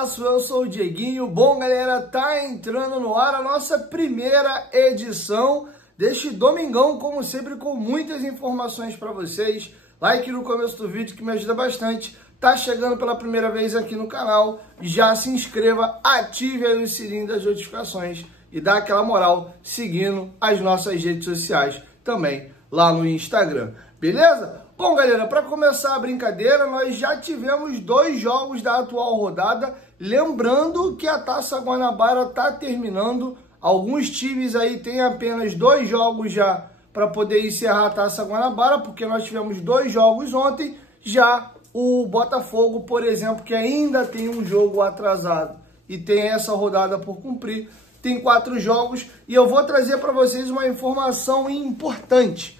Tranquilaço, eu sou o Dieguinho. Bom, galera, tá entrando no ar a nossa primeira edição deste domingão, como sempre, com muitas informações para vocês. Like no começo do vídeo que me ajuda bastante. Tá chegando pela primeira vez aqui no canal, já se inscreva, ative aí o sininho das notificações e dá aquela moral seguindo as nossas redes sociais também lá no Instagram, beleza? Bom, galera, para começar a brincadeira, nós já tivemos 2 jogos da atual rodada. Lembrando que a Taça Guanabara está terminando. Alguns times aí têm apenas 2 jogos já para poder encerrar a Taça Guanabara, porque nós tivemos 2 jogos ontem. Já o Botafogo, por exemplo, que ainda tem um jogo atrasado e tem essa rodada por cumprir, tem 4 jogos. E eu vou trazer para vocês uma informação importante.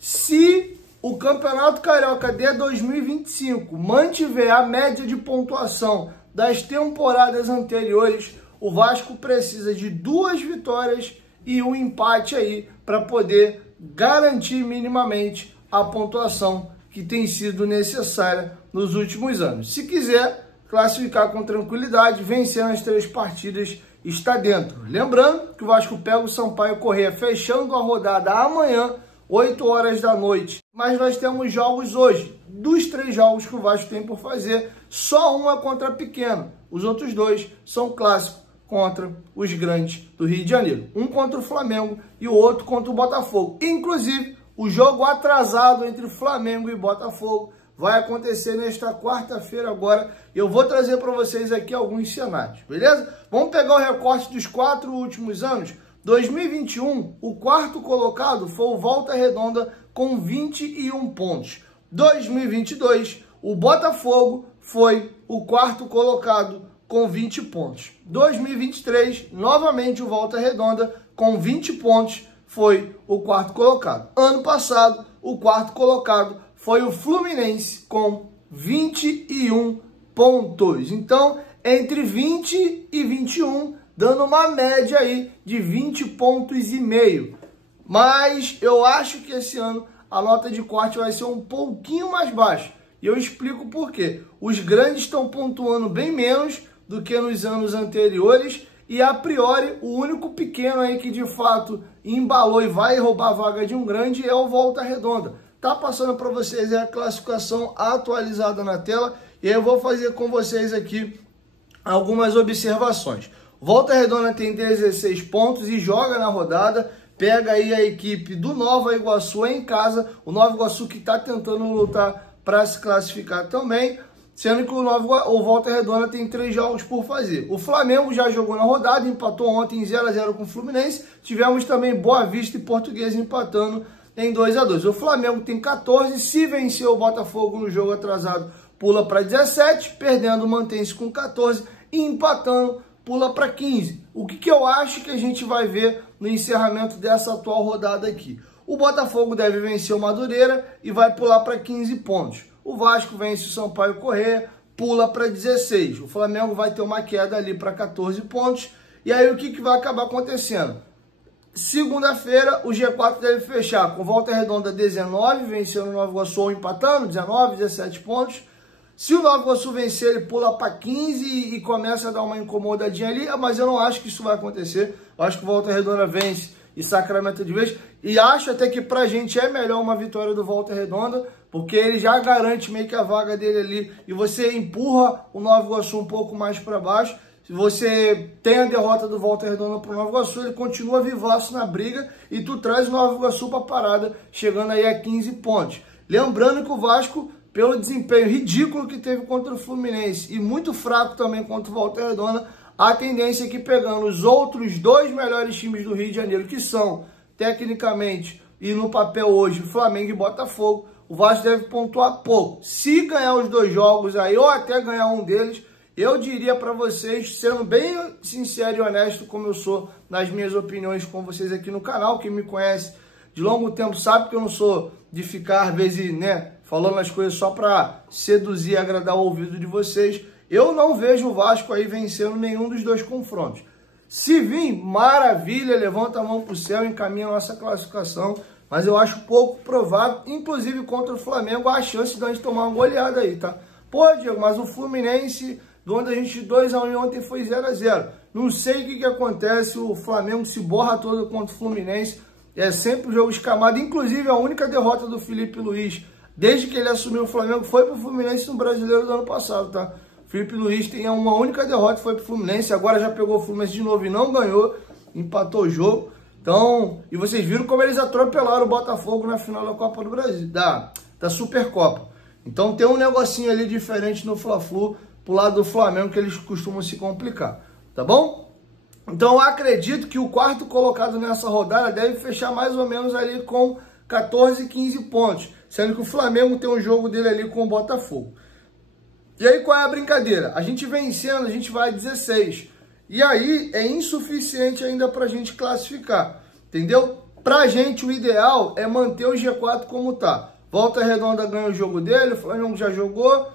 Se o Campeonato Carioca de 2025 mantiver a média de pontuação das temporadas anteriores, o Vasco precisa de 2 vitórias e um empate aí para poder garantir minimamente a pontuação que tem sido necessária nos últimos anos. Se quiser classificar com tranquilidade, vencendo as 3 partidas, está dentro. Lembrando que o Vasco pega o Sampaio Corrêa fechando a rodada amanhã, 8 horas da noite. Mas nós temos jogos hoje. Dos 3 jogos que o Vasco tem por fazer, só um é contra pequeno. Os outros 2 são clássicos contra os grandes do Rio de Janeiro. Um contra o Flamengo e o outro contra o Botafogo. Inclusive, o jogo atrasado entre Flamengo e Botafogo vai acontecer nesta quarta-feira agora. Eu vou trazer para vocês aqui alguns cenários, beleza? Vamos pegar o recorte dos 4 últimos anos. 2021, o 4º colocado foi o Volta Redonda com 21 pontos. 2022, o Botafogo foi o 4º colocado com 20 pontos. 2023, novamente o Volta Redonda com 20 pontos foi o 4º colocado. Ano passado, o 4º colocado foi o Fluminense com 21 pontos. Então, entre 20 e 21, dando uma média aí de 20 pontos e meio. Mas eu acho que esse ano a nota de corte vai ser um pouquinho mais baixa. E eu explico por quê. Os grandes estão pontuando bem menos do que nos anos anteriores. E a priori, o único pequeno aí que de fato embalou e vai roubar a vaga de um grande é o Volta Redonda. Tá passando para vocês a classificação atualizada na tela. E aí eu vou fazer com vocês aqui algumas observações. Volta Redonda tem 16 pontos e joga na rodada. Pega aí a equipe do Nova Iguaçu em casa. O Nova Iguaçu que está tentando lutar para se classificar também. Sendo que o Volta Redonda tem 3 jogos por fazer. O Flamengo já jogou na rodada, empatou ontem em 0-0 com o Fluminense. Tivemos também Boa Vista e Portuguesa empatando em 2-2. O Flamengo tem 14. Se vencer o Botafogo no jogo atrasado, pula para 17. Perdendo, mantém-se com 14. E empatando, pula para 15. O que eu acho que a gente vai ver no encerramento dessa atual rodada aqui? O Botafogo deve vencer o Madureira e vai pular para 15 pontos. O Vasco vence o Sampaio Corrêa, pula para 16. O Flamengo vai ter uma queda ali para 14 pontos. E aí o que vai acabar acontecendo? Segunda-feira o G4 deve fechar com Volta Redonda 19, vencendo o Nova Iguaçu ou empatando, 19, 17 pontos. Se o Nova Iguaçu vencer, ele pula para 15 e começa a dar uma incomodadinha ali, mas eu não acho que isso vai acontecer. Eu acho que o Volta Redonda vence e sacramenta de vez. E acho até que pra gente é melhor uma vitória do Volta Redonda, porque ele já garante meio que a vaga dele ali. E você empurra o Nova Iguaçu um pouco mais para baixo. Se você tem a derrota do Volta Redonda pro Nova Iguaçu, ele continua vivaço na briga e tu traz o Nova Iguaçu pra parada, chegando aí a 15 pontos. Lembrando que o Vasco, pelo desempenho ridículo que teve contra o Fluminense e muito fraco também contra o Volta Redonda, a tendência é que pegando os outros 2 melhores times do Rio de Janeiro, que são, tecnicamente e no papel hoje, Flamengo e Botafogo, o Vasco deve pontuar pouco. Se ganhar os 2 jogos aí, ou até ganhar um deles, eu diria para vocês, sendo bem sincero e honesto como eu sou nas minhas opiniões com vocês aqui no canal, quem me conhece de longo tempo sabe que eu não sou de ficar, às vezes, né, falando as coisas só para seduzir e agradar o ouvido de vocês. Eu não vejo o Vasco aí vencendo nenhum dos 2 confrontos. Se vir, maravilha, levanta a mão para o céu, encaminha a nossa classificação. Mas eu acho pouco provável, inclusive contra o Flamengo, há a chance de a gente tomar uma goleada aí, tá? Pô, Diego, mas o Fluminense Onde a gente 2-1 e ontem foi 0-0. Não sei o que acontece, o Flamengo se borra todo contra o Fluminense. É sempre um jogo escamado. Inclusive, a única derrota do Felipe Luiz, desde que ele assumiu o Flamengo, foi pro Fluminense no Brasileiro do ano passado, tá? O Felipe Luiz tem uma única derrota, foi pro Fluminense. Agora já pegou o Fluminense de novo e não ganhou. Empatou o jogo. Então, e vocês viram como eles atropelaram o Botafogo na final da Copa do Brasil, da Supercopa. Então tem um negocinho ali diferente no Fla-Flu pro lado do Flamengo, que eles costumam se complicar, tá bom? Então eu acredito que o quarto colocado nessa rodada deve fechar mais ou menos ali com 14, 15 pontos, sendo que o Flamengo tem um jogo dele ali com o Botafogo. E aí qual é a brincadeira? A gente vencendo, a gente vai a 16. E aí é insuficiente ainda pra gente classificar, entendeu? Pra gente o ideal é manter o G4 como tá. Volta Redonda ganha o jogo dele, o Flamengo já jogou.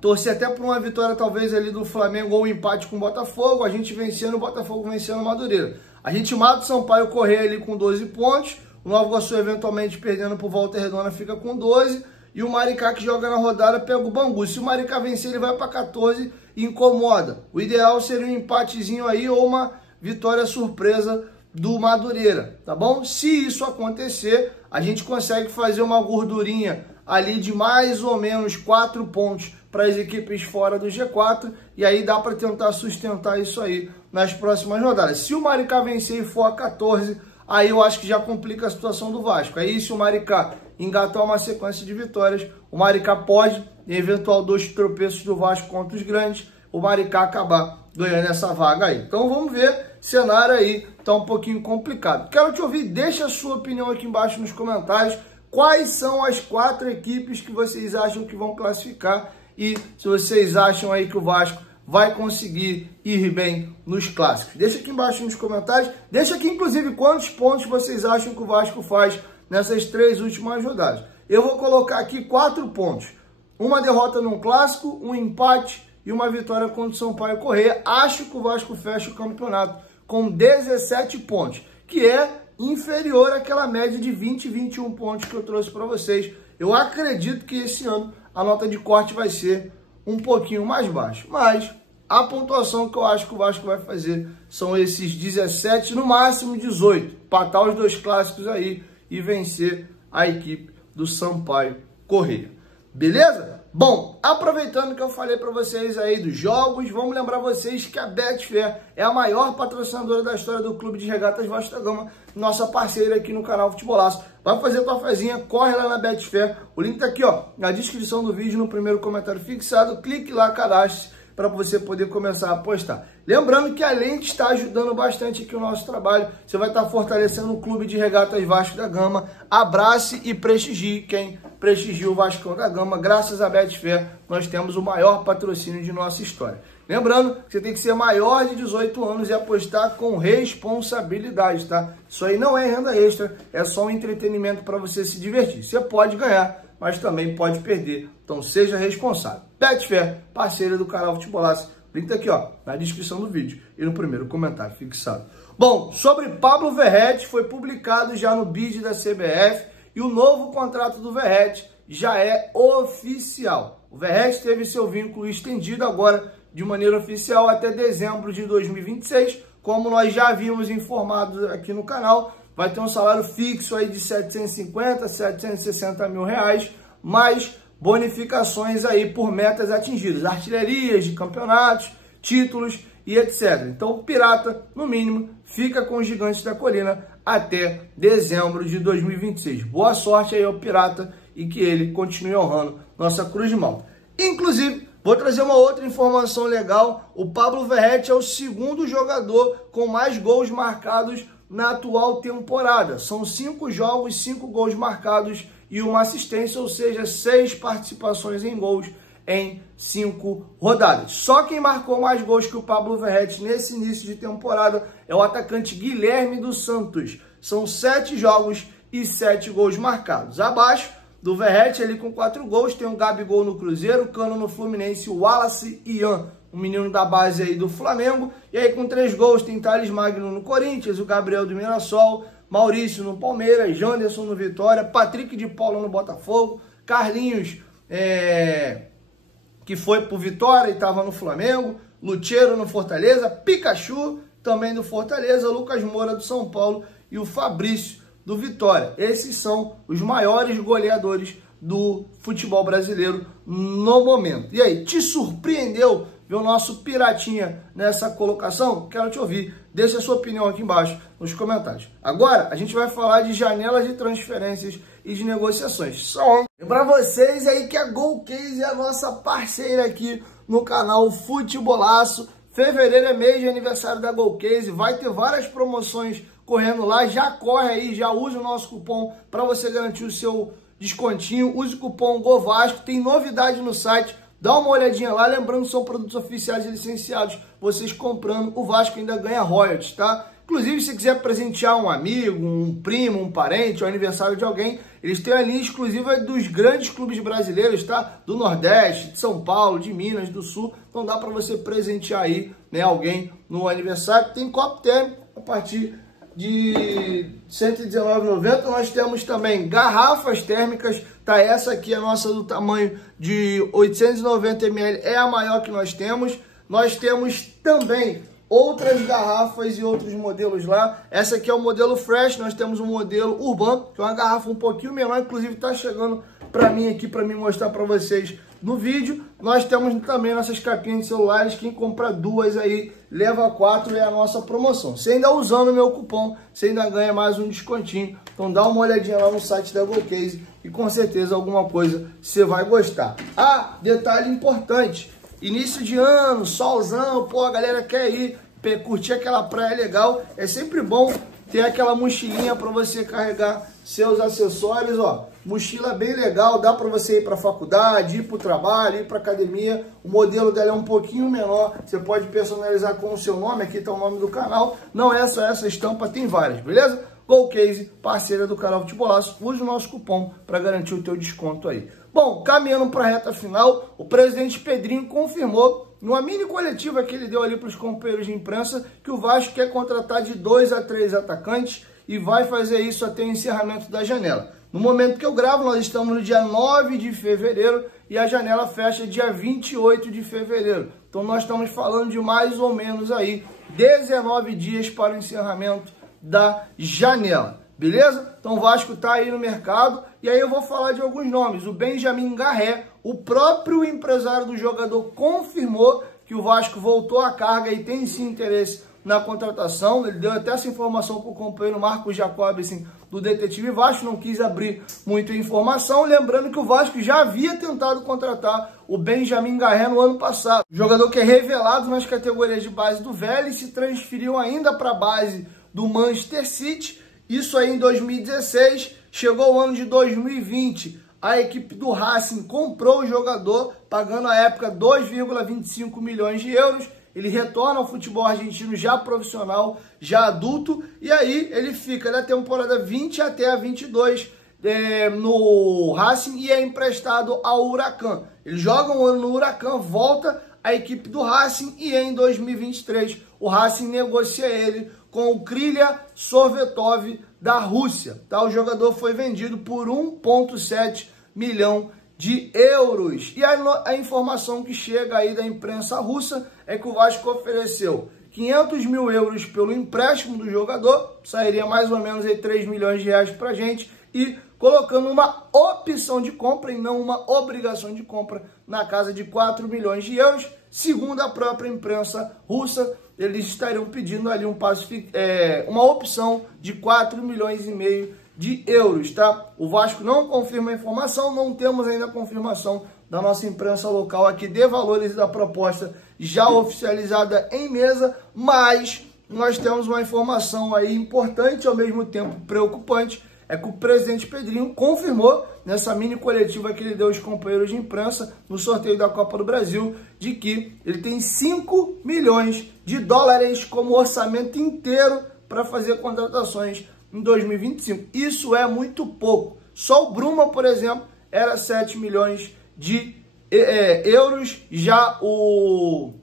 Torcer até por uma vitória talvez ali do Flamengo ou um empate com o Botafogo. A gente vencendo, o Botafogo vencendo o Madureira. A gente mata o Sampaio Corrêa ali com 12 pontos. O Nova Iguaçu eventualmente perdendo por Volta Redonda fica com 12. E o Maricá que joga na rodada pega o Bangu. Se o Maricá vencer ele vai para 14 e incomoda. O ideal seria um empatezinho aí ou uma vitória surpresa do Madureira, tá bom? Se isso acontecer, a gente consegue fazer uma gordurinha ali de mais ou menos 4 pontos para as equipes fora do G4, e aí dá para tentar sustentar isso aí nas próximas rodadas. Se o Maricá vencer e for a 14, aí eu acho que já complica a situação do Vasco. Aí se o Maricá engatar uma sequência de vitórias, o Maricá pode, em eventual 2 tropeços do Vasco contra os grandes, o Maricá acabar ganhando essa vaga aí. Então vamos ver, cenário aí tá um pouquinho complicado. Quero te ouvir, deixa a sua opinião aqui embaixo nos comentários. Quais são as 4 equipes que vocês acham que vão classificar e se vocês acham aí que o Vasco vai conseguir ir bem nos clássicos. Deixa aqui embaixo nos comentários. Deixa aqui, inclusive, quantos pontos vocês acham que o Vasco faz nessas 3 últimas rodadas. Eu vou colocar aqui 4 pontos. Uma derrota num clássico, um empate e uma vitória contra o Sampaio Corrêa. Acho que o Vasco fecha o campeonato com 17 pontos, que é inferior àquela média de 20 e 21 pontos que eu trouxe para vocês. Eu acredito que esse ano a nota de corte vai ser um pouquinho mais baixa, mas a pontuação que eu acho que o Vasco vai fazer são esses 17, no máximo 18, empatar os 2 clássicos aí e vencer a equipe do Sampaio Corrêa. Beleza? Bom, aproveitando que eu falei para vocês aí dos jogos, vamos lembrar vocês que a Betfair é a maior patrocinadora da história do Clube de Regatas Vasco da Gama, nossa parceira aqui no canal Futebolaço. Vai fazer tua fezinha, corre lá na Betfair, o link tá aqui ó, na descrição do vídeo, no primeiro comentário fixado, clique lá, cadastre para você poder começar a apostar. Lembrando que além de estar ajudando bastante aqui o nosso trabalho, você vai estar fortalecendo o Clube de Regatas Vasco da Gama. Abrace e prestigie quem prestigia o Vascão da Gama. Graças à Betfair, nós temos o maior patrocínio de nossa história. Lembrando que você tem que ser maior de 18 anos e apostar com responsabilidade, tá? Isso aí não é renda extra, é só um entretenimento para você se divertir. Você pode ganhar, mas também pode perder. Então seja responsável. Betfair, parceira do canal Futebolaço. Link tá aqui ó, na descrição do vídeo e no primeiro comentário fixado. Bom, sobre Pablo Verratti, foi publicado já no BID da CBF e o novo contrato do Verratti já é oficial. O Verratti teve seu vínculo estendido agora de maneira oficial até dezembro de 2026. Como nós já havíamos informado aqui no canal, vai ter um salário fixo aí de 750, 760 mil reais, mais bonificações aí por metas atingidas, artilharias de campeonatos, títulos e etc. Então o Pirata, no mínimo, fica com os Gigantes da Colina até dezembro de 2026. Boa sorte aí ao Pirata e que ele continue honrando nossa Cruz de Malta. Inclusive, vou trazer uma outra informação legal. O Pablo Verratti é o segundo jogador com mais gols marcados na atual temporada. São 5 jogos, 5 gols marcados e uma assistência, ou seja, 6 participações em gols em 5 rodadas. Só quem marcou mais gols que o Pablo Verratti nesse início de temporada é o atacante Guilherme dos Santos. São 7 jogos e 7 gols marcados. Abaixo do Verratti, ele com 4 gols, tem o Gabigol no Cruzeiro, o Cano no Fluminense, o Wallace Ian, um menino da base aí do Flamengo. E aí com 3 gols tem Thales Magno no Corinthians, o Gabriel do Mirassol, Maurício no Palmeiras, Janderson no Vitória, Patrick de Paula no Botafogo, Carlinhos que foi pro Vitória e estava no Flamengo, Lucheiro no Fortaleza, Pikachu também do Fortaleza, Lucas Moura do São Paulo e o Fabrício do Vitória. Esses são os maiores goleadores do futebol brasileiro no momento. E aí, te surpreendeu ver o nosso Piratinha nessa colocação? Quero te ouvir. Deixe a sua opinião aqui embaixo nos comentários. Agora, a gente vai falar de janelas de transferências e de negociações. Só para vocês aí que a Golcase é a nossa parceira aqui no canal Futebolaço. Fevereiro é mês de aniversário da Golcase, vai ter várias promoções correndo lá. Já corre aí, já usa o nosso cupom para você garantir o seu descontinho. Use o cupom GOVASCO, tem novidade no site. Dá uma olhadinha lá, lembrando que são produtos oficiais e licenciados. Vocês comprando, o Vasco ainda ganha royalties, tá? Inclusive, se quiser presentear um amigo, um primo, um parente, o aniversário de alguém, eles têm a linha exclusiva dos grandes clubes brasileiros, tá? Do Nordeste, de São Paulo, de Minas, do Sul. Então dá para você presentear aí, né, alguém no aniversário. Tem copo térmico a partir de R$ 119,90. Nós temos também garrafas térmicas, tá? Essa aqui é a nossa do tamanho de 890 ml, é a maior que nós temos. Nós temos também outras garrafas e outros modelos lá. Essa aqui é o modelo Fresh, nós temos um modelo Urban, que é uma garrafa um pouquinho menor, inclusive tá chegando para mim aqui, para me mostrar para vocês no vídeo. Nós temos também nossas capinhas de celulares, quem compra duas aí, leva 4, é a nossa promoção. Você ainda usando o meu cupom, você ainda ganha mais um descontinho. Então dá uma olhadinha lá no site da Golcase e com certeza alguma coisa você vai gostar. Ah, detalhe importante, início de ano, solzão, pô, a galera quer ir curtir aquela praia legal. É sempre bom ter aquela mochilinha para você carregar seus acessórios, ó. Mochila bem legal, dá para você ir para a faculdade, ir para o trabalho, ir para academia. O modelo dela é um pouquinho menor, você pode personalizar com o seu nome, aqui está o nome do canal. Não é só essa estampa, tem várias, beleza? Golcase, parceira do canal Futebolaço, use o nosso cupom para garantir o teu desconto aí. Bom, caminhando para a reta final, o presidente Pedrinho confirmou, numa mini coletiva que ele deu ali para os companheiros de imprensa, que o Vasco quer contratar de 2 a 3 atacantes e vai fazer isso até o encerramento da janela. No momento que eu gravo, nós estamos no dia 9 de fevereiro e a janela fecha dia 28 de fevereiro. Então nós estamos falando de mais ou menos aí 19 dias para o encerramento da janela, beleza? Então o Vasco tá aí no mercado e aí eu vou falar de alguns nomes. O Benjamin Garré, o próprio empresário do jogador, confirmou que o Vasco voltou à carga e tem sim interesse na contratação. Ele deu até essa informação para o companheiro Marcos Jacobson do Detetive Vasco, não quis abrir muita informação, lembrando que o Vasco já havia tentado contratar o Benjamin Garré no ano passado. O jogador que é revelado nas categorias de base do Vélez, se transferiu ainda para a base do Manchester City, isso aí em 2016, chegou o ano de 2020, a equipe do Racing comprou o jogador, pagando à época 2,25 milhões de euros, ele retorna ao futebol argentino já profissional, já adulto, e aí ele fica da temporada 20 até a 22 no Racing e é emprestado ao Huracan. Ele joga um ano no Huracan, volta à equipe do Racing e em 2023 o Racing negocia ele com o Krylia Sovetov da Rússia. Tá? O jogador foi vendido por 1,7 milhão de euros. E a informação que chega aí da imprensa russa é que o Vasco ofereceu 500 mil euros pelo empréstimo do jogador, sairia mais ou menos aí 3 milhões de reais pra gente, e colocando uma opção de compra e não uma obrigação de compra na casa de 4 milhões de euros. Segundo a própria imprensa russa, eles estariam pedindo ali uma opção de 4 milhões e meio de euros, tá? O Vasco não confirma a informação, não temos ainda a confirmação da nossa imprensa local aqui de valores e da proposta já oficializada em mesa, mas nós temos uma informação aí importante e ao mesmo tempo preocupante, é que o presidente Pedrinho confirmou nessa mini coletiva que ele deu aos companheiros de imprensa no sorteio da Copa do Brasil, de que ele tem 5 milhões de dólares como orçamento inteiro para fazer contratações em 2025. Isso é muito pouco. Só o Bruma, por exemplo, era 7 milhões de euros. Já o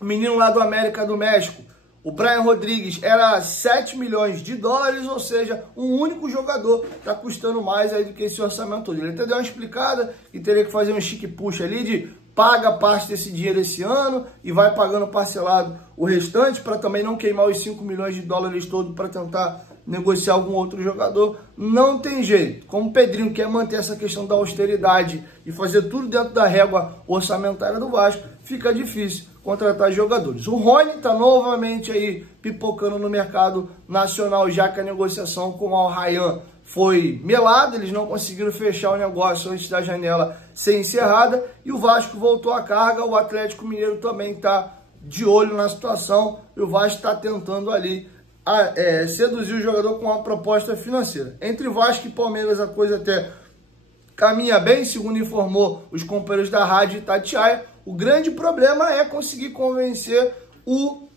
menino lá do América do México, o Brian Rodrigues, era 7 milhões de dólares, ou seja, um único jogador está custando mais aí do que esse orçamento todo. Ele até deu uma explicada e teria que fazer um chique puxa ali de paga parte desse dinheiro esse ano e vai pagando parcelado o restante para também não queimar os 5 milhões de dólares todos para tentar negociar algum outro jogador. Não tem jeito. Como o Pedrinho quer manter essa questão da austeridade e fazer tudo dentro da régua orçamentária do Vasco, fica difícil contratar jogadores. O Rony está novamente aí pipocando no mercado nacional, já que a negociação com o Al Rayyan foi melada, eles não conseguiram fechar o negócio antes da janela ser encerrada e o Vasco voltou à carga. O Atlético Mineiro também está de olho na situação e o Vasco está tentando ali seduzir o jogador com uma proposta financeira. Entre Vasco e Palmeiras a coisa até caminha bem, segundo informou os companheiros da Rádio Itatiaia. O grande problema é conseguir convencer o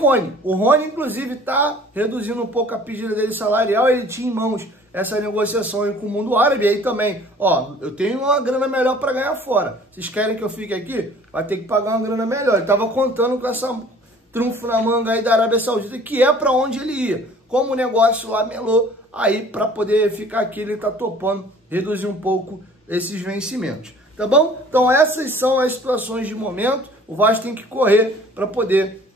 Rony. O Rony, inclusive, está reduzindo um pouco a pedida dele salarial. Ele tinha em mãos essa negociação aí com o mundo árabe. E aí também, ó, eu tenho uma grana melhor para ganhar fora. Vocês querem que eu fique aqui? Vai ter que pagar uma grana melhor. Ele estava contando com essa trunfo na manga aí da Arábia Saudita, que é para onde ele ia. Como o negócio lá melou, aí para poder ficar aqui ele está topando reduzir um pouco esses vencimentos. Tá bom? Então essas são as situações de momento. O Vasco tem que correr para poder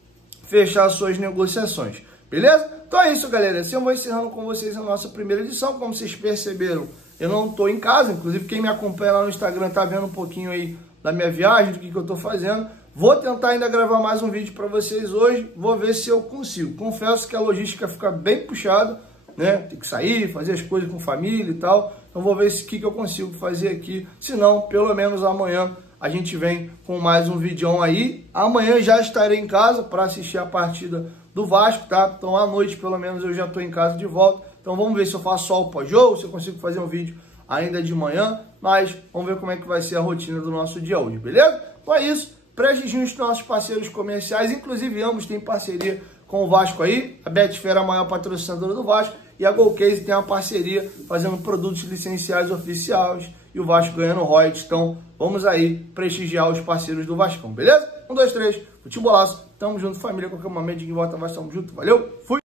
fechar suas negociações. Beleza? Então é isso, galera. Assim eu vou encerrando com vocês a nossa primeira edição. Como vocês perceberam, eu não estou em casa. Inclusive, quem me acompanha lá no Instagram tá vendo um pouquinho aí da minha viagem, do que eu estou fazendo. Vou tentar ainda gravar mais um vídeo para vocês hoje. Vou ver se eu consigo. Confesso que a logística fica bem puxada, né? Tem que sair, fazer as coisas com família e tal. Então vou ver o que eu consigo fazer aqui. Se não, pelo menos amanhã a gente vem com mais um vídeo aí. Amanhã já estarei em casa para assistir a partida do Vasco, tá? Então à noite pelo menos eu já estou em casa de volta. Então vamos ver se eu faço só o pós-jogo, se eu consigo fazer um vídeo ainda de manhã. Mas vamos ver como é que vai ser a rotina do nosso dia hoje, beleza? Então é isso. Prestigiam os nossos parceiros comerciais, inclusive ambos têm parceria com o Vasco aí. A Betfair é a maior patrocinadora do Vasco e a Golcase tem uma parceria fazendo produtos licenciados oficiais e o Vasco ganhando royalties. Então vamos aí prestigiar os parceiros do Vascão, beleza? 1, 2, 3, futebolaço, tamo junto, família, qualquer momento de volta, Vasco, tamo junto, valeu, fui!